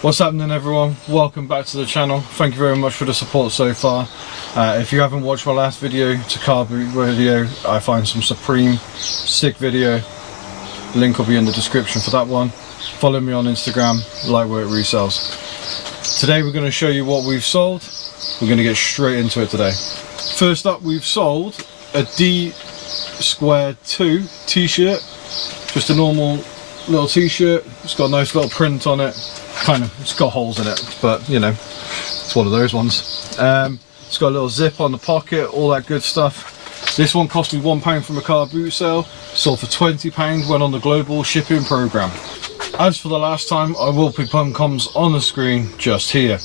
What's happening, everyone? Welcome back to the channel. Thank you very much for the support so far. If you haven't watched my last video, it's a car boot video. I find some Supreme stick video. Link will be in the description for that one. Follow me on Instagram, Lightweight Resells. Today we're going to show you what we've sold. We're going to get straight into it today. First up, we've sold a D Square 2 t-shirt. Just a normal little t-shirt. It's got a nice little print on it. It's got holes in it, but you know, it's one of those ones. It's got a little zip on the pocket, all that good stuff. This one cost me £1 from a car boot sale, sold for £20, went on the global shipping program. As for the last time, I will put comms on the screen just here.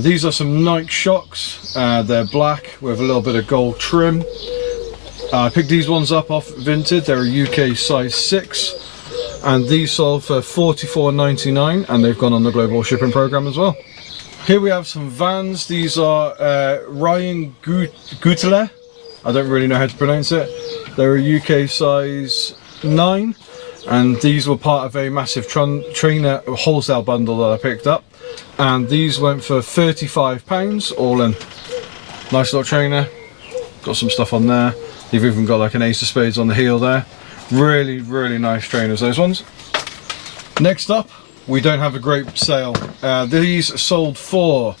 These are some Nike Shocks. They're black with a little bit of gold trim. I picked these ones up off Vinted. They're a UK size 6. And these sold for $44.99, and they've gone on the global shipping program as well. Here we have some Vans. These are Ryan Gutele. I don't really know how to pronounce it. They're a UK size 9, and these were part of a massive trainer wholesale bundle that I picked up, and these went for £35 all in. Nice little trainer, got some stuff on there. They've even got like an ace of spades on the heel there. Really nice trainers, those ones. Next up, we don't have a great sale. These sold for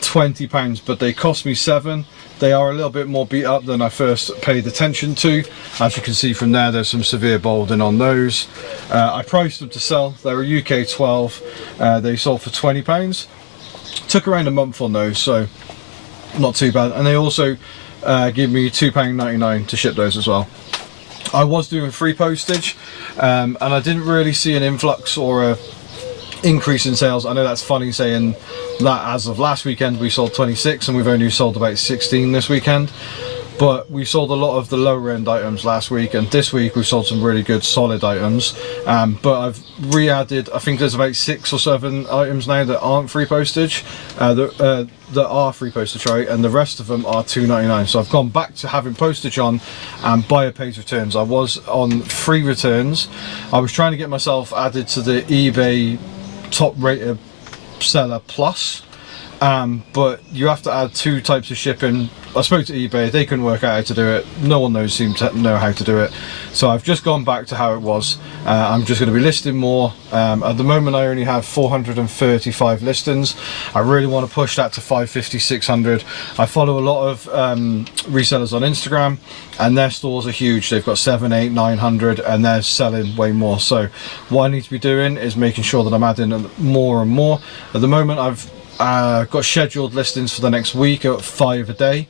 £20, but they cost me £7. They are a little bit more beat up than I first paid attention to. As you can see from there, there's some severe balding on those. I priced them to sell. They're a UK 12. They sold for £20. Took around a month on those, so not too bad. And they also give me £2.99 to ship those as well. I was doing free postage, and I didn't really see an influx or a increase in sales. I know that's funny saying that as of last weekend we sold 26 and we've only sold about 16 this weekend, but we sold a lot of the lower end items last week, and this week we've sold some really good solid items. But I've re-added, I think there's about 6 or 7 items now that aren't free postage, that are free postage, right, and the rest of them are $2.99. So I've gone back to having postage on and buyer pays returns. I was on free returns. I was trying to get myself added to the eBay top rated seller plus, but you have to add 2 types of shipping. I spoke to eBay, they couldn't work out how to do it. No one seemed to know how to do it. So I've just gone back to how it was. I'm just going to be listing more. At the moment I only have 435 listings. I really want to push that to 550, 600. I follow a lot of resellers on Instagram, and their stores are huge. They've got 700, 800, 900, and they're selling way more. So what I need to be doing is making sure that I'm adding more and more. At the moment I've got scheduled listings for the next week at 5 a day.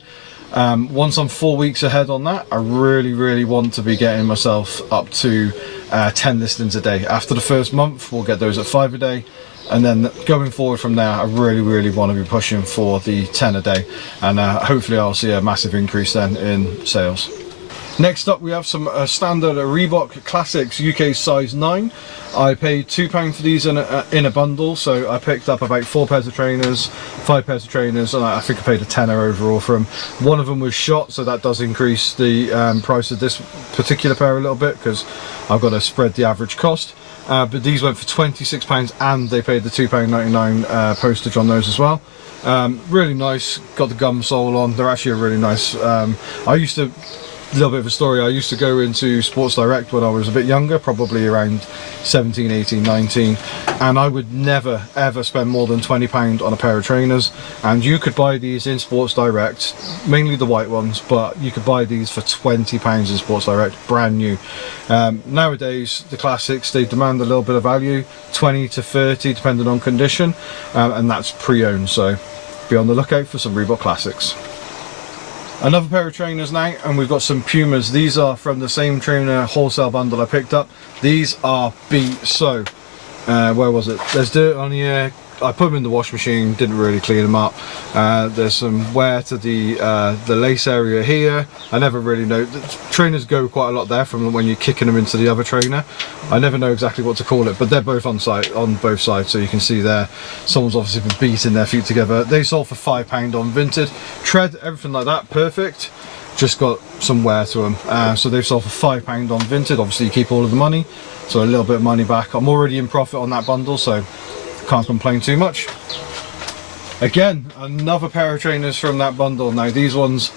Once I'm 4 weeks ahead on that, I really want to be getting myself up to 10 listings a day. After the first month we'll get those at 5 a day, and then going forward from there I really want to be pushing for the 10 a day, and hopefully I'll see a massive increase then in sales. Next up we have some standard Reebok Classics UK size 9. I paid £2 for these in a bundle, so I picked up about 4 pairs of trainers, 5 pairs of trainers, and I think I paid a tenner overall for them. One of them was shot, so that does increase the price of this particular pair a little bit, because I've got to spread the average cost. But these went for £26, and they paid the £2.99 postage on those as well. Really nice, got the gum sole on. They're actually a really nice, a little bit of a story, I used to go into Sports Direct when I was a bit younger, probably around 17, 18, 19, and I would never ever spend more than £20 on a pair of trainers. And you could buy these in Sports Direct, mainly the white ones, but you could buy these for £20 in Sports Direct, brand new. Nowadays the classics, they demand a little bit of value, 20 to 30 depending on condition, and that's pre-owned, so be on the lookout for some Reebok Classics. Another pair of trainers now, and we've got some Pumas. These are from the same trainer wholesale bundle I picked up. These are beat so. Where was it? There's dirt on here. I put them in the wash machine, didn't really clean them up. There's some wear to the lace area here. I never really know. The trainers go quite a lot there from when you're kicking them into the other trainer. I never know exactly what to call it, but they're both on both sides, so you can see there someone's obviously been beating their feet together. They sold for £5 on Vinted. Tread, everything like that, perfect. Just got some wear to them. So they've sold for £5 on Vinted. Obviously you keep all of the money, so a little bit of money back. I'm already in profit on that bundle, so can't complain too much. Again, another pair of trainers from that bundle. Now these ones,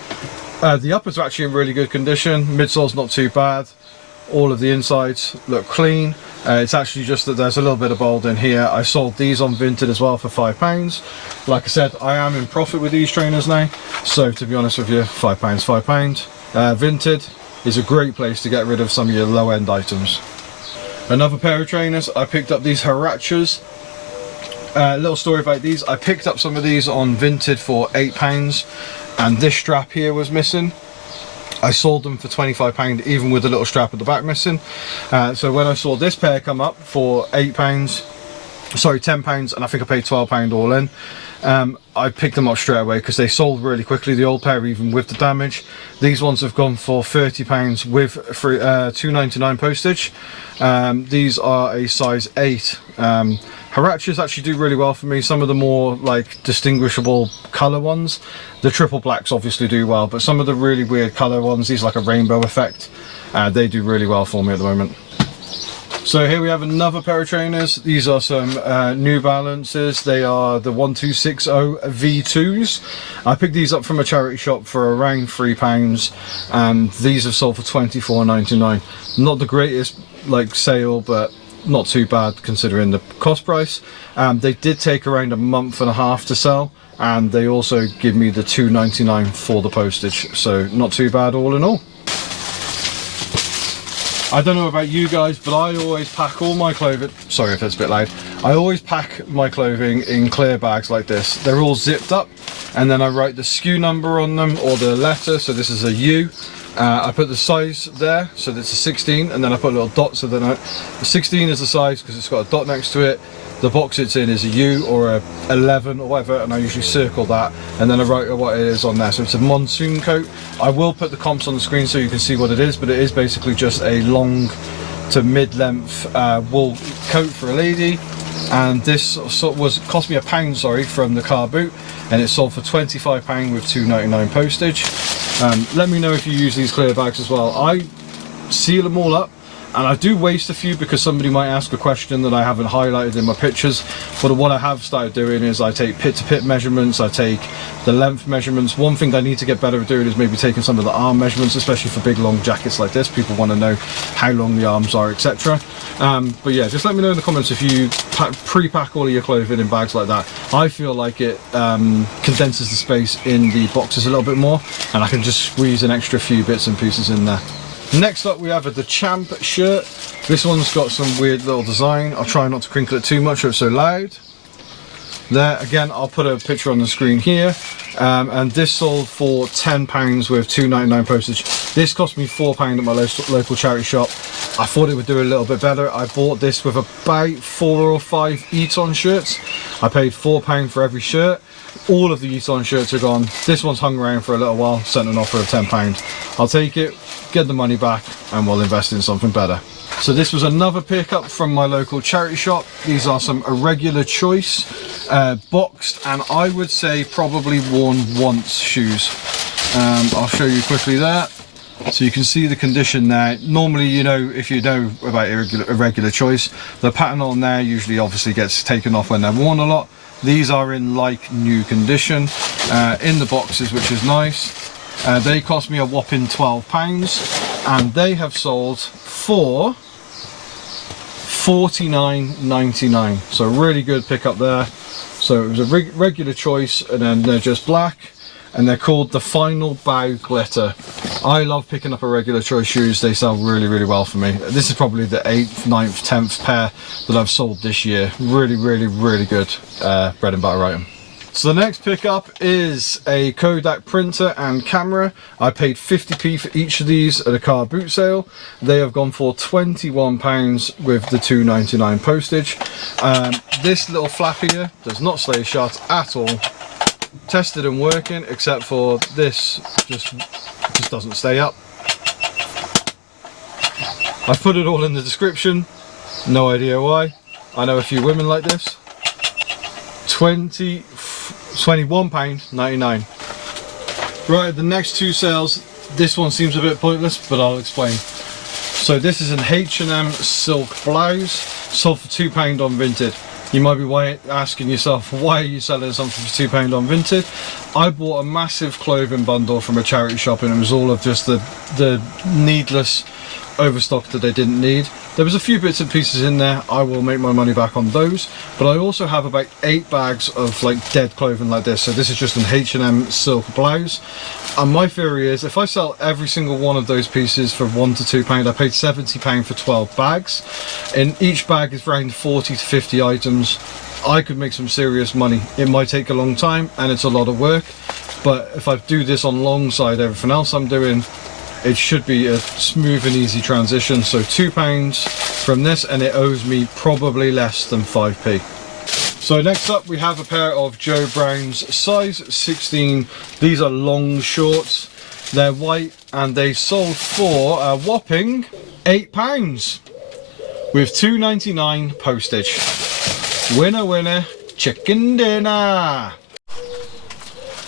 the uppers are actually in really good condition, midsole's not too bad, all of the insides look clean. It's actually just that there's a little bit of mold in here. I sold these on Vinted as well for £5. Like I said, I am in profit with these trainers now, so to be honest with you, £5, £5. Vinted is a great place to get rid of some of your low-end items. Another pair of trainers, I picked up these Harachas. Little story about these, I picked up some of these on Vinted for £8 and this strap here was missing. I sold them for £25 even with the little strap at the back missing. So when I saw this pair come up for £10 and I think I paid £12 all in, I picked them up straight away because they sold really quickly, the old pair, even with the damage. These ones have gone for £30 with £2.99 postage. These are a size 8. Harachas actually do really well for me. Some of the more like distinguishable colour ones, the triple blacks obviously do well, but some of the really weird colour ones, these like a rainbow effect, they do really well for me at the moment. So here we have another pair of trainers. These are some New Balances. They are the 1260 V2s. I picked these up from a charity shop for around £3 and these have sold for £24.99. Not the greatest like sale, but not too bad considering the cost price. They did take around a month and a half to sell, and they also give me the £2.99 for the postage, so not too bad all in all. I don't know about you guys, but I always pack all my clothing, sorry if it's a bit loud, I always pack my clothing in clear bags like this. They're all zipped up and then I write the SKU number on them or the letter, so this is a U. I put the size there, so that's a 16, and then I put a little dot, so then the 16 is the size because it's got a dot next to it. The box it's in is a U or a 11 or whatever, and I usually circle that, and then I write what it is on there. So it's a monsoon coat. I will put the comps on the screen so you can see what it is, but it is basically just a long to mid-length wool coat for a lady. And this cost me £1, sorry, from the car boot, and it sold for £25 with £2.99 postage. Let me know if you use these clear bags as well. I seal them all up, and I do waste a few because somebody might ask a question that I haven't highlighted in my pictures. But what I have started doing is I take pit-to-pit measurements, I take the length measurements. One thing I need to get better at doing is maybe taking some of the arm measurements, especially for big long jackets like this. People want to know how long the arms are, etc. But yeah, just let me know in the comments if you pre-pack all of your clothing in bags like that. I feel like it condenses the space in the boxes a little bit more, and I can just squeeze an extra few bits and pieces in there. Next up we have the Champ shirt. This one's got some weird little design. I'll try not to crinkle it too much or it's so loud. There, again, I'll put a picture on the screen here. And this sold for £10 with £2.99 postage. This cost me £4 at my local charity shop. I thought it would do a little bit better. I bought this with about 4 or 5 Eton shirts. I paid £4 for every shirt. All of the Eton shirts are gone. This one's hung around for a little while, sent an offer of £10. I'll take it, get the money back, and we'll invest in something better. So this was another pickup from my local charity shop. These are some Irregular Choice boxed, and I would say probably worn once shoes. I'll show you quickly there. So you can see the condition there. Normally, you know, if you know about Irregular Choice, the pattern on there usually obviously gets taken off when they're worn a lot. These are in like new condition in the boxes, which is nice. They cost me a whopping £12, and they have sold for £49.99. So really good pickup there. So it was a Regular Choice, and then they're just black, and they're called the Final Bow Glitter. I love picking up Irregular Choice shoes. They sell really, really well for me. This is probably the 8th, 9th, 10th pair that I've sold this year. Really, really, really good bread and butter item. So the next pickup is a Kodak printer and camera. I paid 50p for each of these at a car boot sale. They have gone for £21 with the £2.99 postage. This little flap here does not stay shut at all. Tested and working, except for this just doesn't stay up. I've put it all in the description. No idea why. I know a few women like this. £21.99. Right, the next two sales, this one seems a bit pointless, but I'll explain. So this is an H&M silk blouse, sold for £2 on Vinted. You might be asking yourself, why are you selling something for £2 on Vinted? I bought a massive clothing bundle from a charity shop, and it was all of just the needless overstock that they didn't need. There was a few bits and pieces in there. I will make my money back on those, but I also have about 8 bags of like dead clothing like this. So this is just an H&M silk blouse, and my theory is if I sell every single one of those pieces for £1 to £2, I paid £70 for 12 bags, and each bag is around 40 to 50 items. I could make some serious money. It might take a long time and it's a lot of work, but if I do this alongside everything else I'm doing, it should be a smooth and easy transition. So £2 from this, and it owes me probably less than 5p. So next up we have a pair of Joe Brown's size 16. These are long shorts. They're white and they sold for a whopping £8 with £2.99 postage. Winner winner, chicken dinner.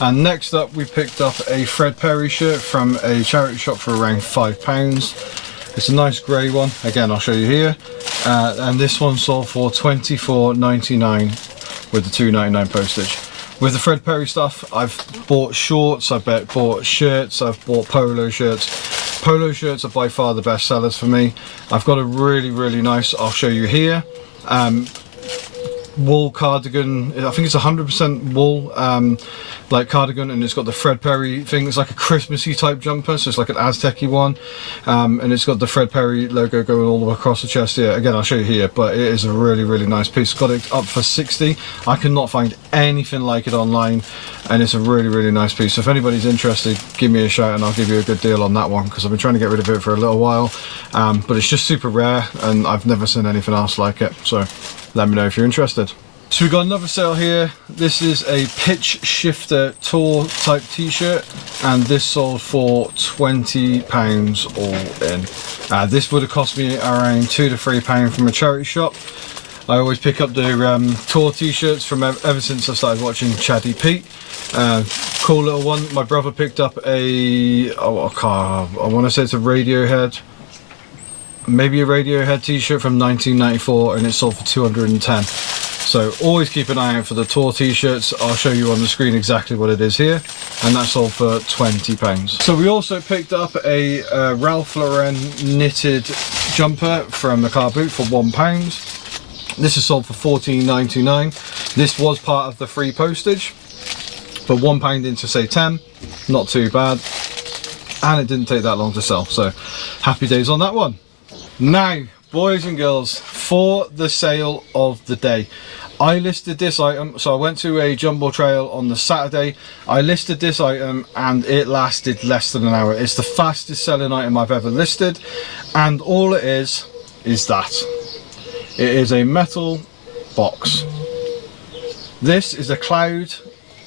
And next up we picked up a Fred Perry shirt from a charity shop for around £5. It's a nice grey one, again I'll show you here, and this one sold for £24.99 with the £2.99 postage. With the Fred Perry stuff, I've bought shorts, I've bought shirts, I've bought polo shirts. Polo shirts are by far the best sellers for me. I've got a really nice, I'll show you here, wool cardigan. I think it's 100% wool, like cardigan, and it's got the Fred Perry thing. It's like a Christmassy type jumper, so it's like an Aztec-y one, and it's got the Fred Perry logo going all the way across the chest here. Again, I'll show you here, but it is a really nice piece. Got it up for 60. I cannot find anything like it online, and it's a really nice piece. So if anybody's interested, give me a shout and I'll give you a good deal on that one, because I've been trying to get rid of it for a little while, but it's just super rare and I've never seen anything else like it, so let me know if you're interested. So we've got another sale here. This is a pitch shifter tour type t-shirt, and this sold for £20 all in. This would have cost me around £2 to £3 from a charity shop. I always pick up the tour t-shirts from ever since I started watching Chatty Pete. Cool little one. My brother picked up a, I want to say it's a Radiohead, maybe a Radiohead t-shirt from 1994, and it sold for 210. So always keep an eye out for the tour t-shirts. I'll show you on the screen exactly what it is here, and that's sold for £20. So we also picked up a Ralph Lauren knitted jumper from the car boot for £1. This is sold for £14.99. This was part of the free postage, but £1 into say 10, not too bad, and it didn't take that long to sell, so happy days on that one. Now boys and girls, for the sale of the day, I listed this item. So I went to a jumbo trail on the Saturday. I listed this item and it lasted less than an hour. It's the fastest selling item I've ever listed, and all it is that it is a metal box. This is a Cloud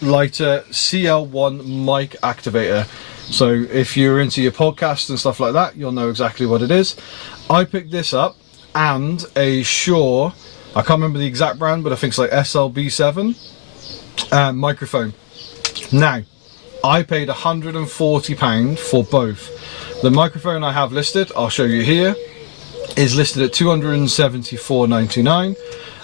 Lighter CL1 mic activator. So if you're into your podcast and stuff like that, you'll know exactly what it is. I picked this up, and a Shure, I can't remember the exact brand, but I think it's like SLB7 microphone. Now, I paid £140 for both. The microphone I have listed, I'll show you here, is listed at £274.99,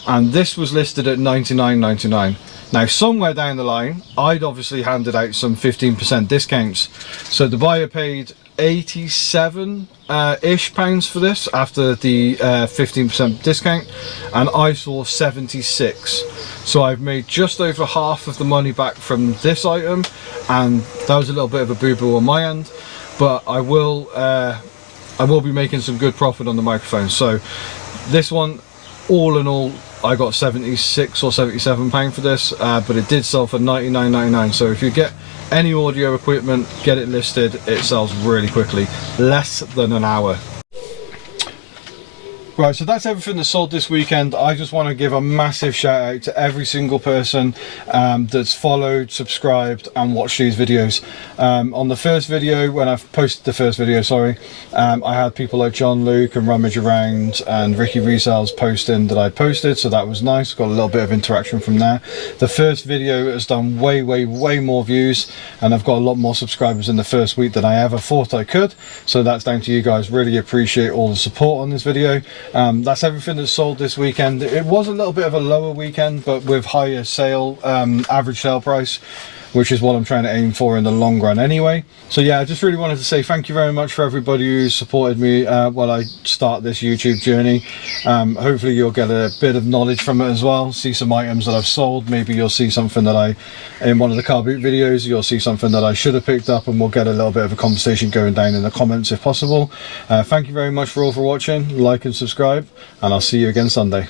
and this was listed at £99.99. Now, somewhere down the line, I'd obviously handed out some 15% discounts, so the buyer paid 87-ish pounds for this after the 15% discount, and I saw 76. So I've made just over half of the money back from this item, and that was a little bit of a boo-boo on my end, but I will be making some good profit on the microphone. So this one, all in all, I got 76 or 77 pound for this, but it did sell for 99.99. So if you get any audio equipment, get it listed, it sells really quickly, less than an hour. Right, so that's everything that sold this weekend. I just want to give a massive shout out to every single person that's followed, subscribed and watched these videos. On the first video, when I've posted the first video, I had people like John Luke and Rummage Around and Ricky Resells posting that I posted, so that was nice. Got a little bit of interaction from there. The first video has done way more views, and I've got a lot more subscribers in the first week than I ever thought I could, so that's down to you guys. Really appreciate all the support on this video. That's everything that's sold this weekend. It was a little bit of a lower weekend, but with higher average sale price, which is what I'm trying to aim for in the long run anyway. So yeah, I just really wanted to say thank you very much for everybody who supported me while I start this YouTube journey. Hopefully you'll get a bit of knowledge from it as well, see some items that I've sold. Maybe you'll see something that in one of the car boot videos, you'll see something that I should have picked up, and we'll get a little bit of a conversation going down in the comments if possible. Thank you very much for watching. Like and subscribe, and I'll see you again Sunday.